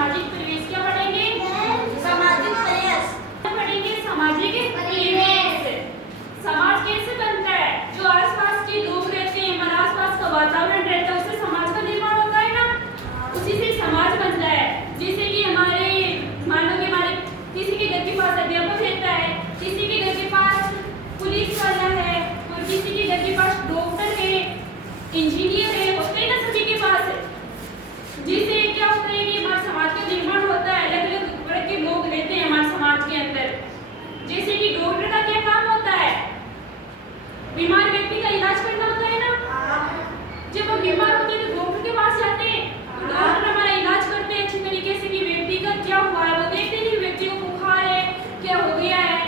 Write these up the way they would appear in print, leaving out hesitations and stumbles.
सामाजिक परिवेश क्या पढ़ेंगे? सामाजिक परिवेश पढ़ेंगे सामाजिक परिवेश। समाज कैसे बनता है? जो आसपास के लोग रहते हैं, हमारे आसपास का वातावरण रहता है, उससे समाज का निर्माण होता है ना, उसी से समाज बनता है। जैसे कि हमारे मान लो कि हमारे किसी के घर के पास अध्यापक रहता है, किसी के घर के पास पुलिस वाला है, और किसी के घर के पास डॉक्टर है, इंजीनियर है, होते हैं ना सभी के पास। जिससे क्या होता है कि हमारे समाज का निर्माण होता है, अलग अलग वर्ग के लोग रहते हैं हमारे समाज के अंदर। जैसे कि डॉक्टर का क्या काम होता है? बीमार व्यक्ति का इलाज करना होता है ना। जब हम बीमार होते हैं तो डॉक्टर के पास जाते हैं, डॉक्टर हमारा इलाज करते हैं अच्छी तरीके से कि व्यक्ति का क्या हुआ है, वो देखते हैं कि व्यक्ति को बुखार है, क्या हो गया है,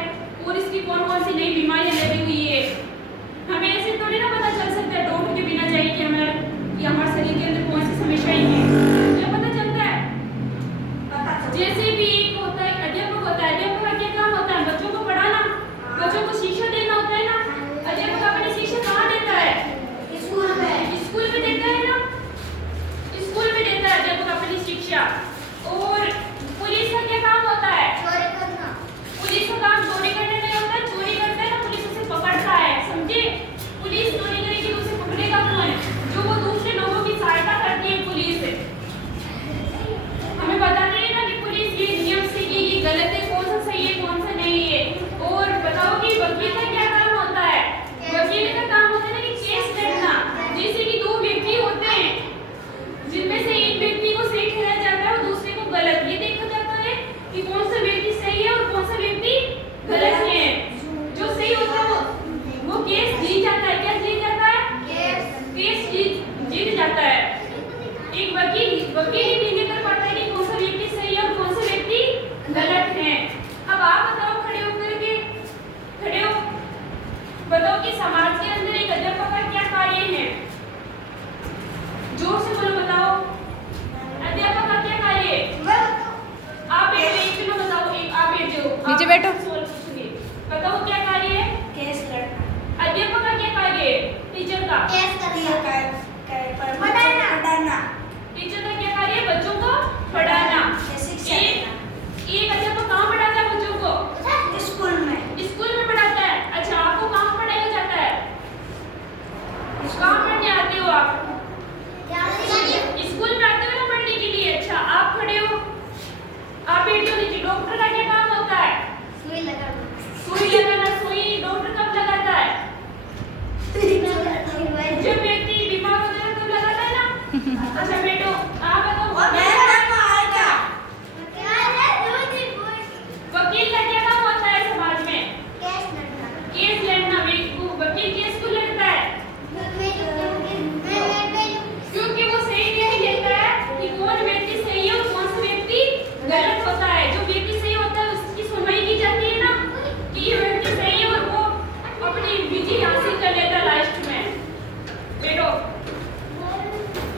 और इसकी कौन कौन सी नई बीमारियां लगी हुई है। हमें ऐसे थोड़ी ना पता चल सकता है डॉक्टर के बिना जाए कि हमारे शरीर के अंदर कौन सी समस्याएं हैं, क्या पता चलता है? जैसे भी एक होता है अध्यापक होता है, अध्यापक का क्या काम होता है? बच्चों को पढ़ाना, बच्चों को शिक्षा देना होता है ना। अध्यापक अपनी शिक्षा कहाँ देता है? स्कूल में देता है ना, स्कूल में देता है अध्यापक अपनी शिक्षा। और पुलिस का क्या काम होता है? चोरी करना। पुलिस का काम चोरी करने नहीं होता है, चोरी करता है ना पुलिस उसे पकड़ता है, समझे? पुलिस चोरी करेगी तो उसे पकड़ेगा कौन? जो वो दूसरे लोगों की सहायता करती है पुलिस। हमें बताते हैं ना कि पुलिस ये नियम से कि ये गलत है, कौन सा सही है, कौन सा नहीं है। और बताओ कि वकील का क्या काम होता है? वकील का काम होता है ना कि केस लड़ना। जैसे कि दो व्यक्ति होते हैं, जिनमें से एक व्यक्ति को सही ठहराया जाता है और दूसरे को गलत। ये देखा जाता है कि कौन सा व्यक्ति सही है और कौन सा व्यक्ति गलत है। जो सही होता है वो केस जीत जाता है। क्या जीत जाता है? केस जीत जाता है। एक वकील ही निर्णय कर पाता है कि कौन सा व्यक्ति सही है और कौन सा व्यक्ति गलत है। अब आप बताओ, खड़े हो, बताओ कि समाज के अंदर एक अध्यापक का क्या कार्य है? जोर से बोलो, बताओ अध्यापक का क्या कार्य है? आप एक मिनट बताओ, एक आप बैठ जाओ, नीचे बैठो। सवाल पूछूंगी, बताओ क्या कार्य है? केस लड़ना। अध्यापक का क्या कार्य है? टीचर का पढ़ाना। टीचर का क्या कार्य है? बच्चों को पढ़ाना। एक अध्यापक कहाँ पढ़ाता है बच्चों को? स्कूल में पढ़ाता है। अच्छा, आपको कहाँ पढ़ाया जाता है? कहाँ पढ़ने आते हो आप? स्कूल में आते हो ना पढ़ने के लिए। अच्छा, आप खड़े हो, आप बैठ जाओ नीचे। डॉक्टर का क्या काम होता है? सुई लगाना। सुई डॉक्टर कब लगाता है? जब व्यक्ति बीमार होता है तब लगाता है ना। अच्छा बैठो, आप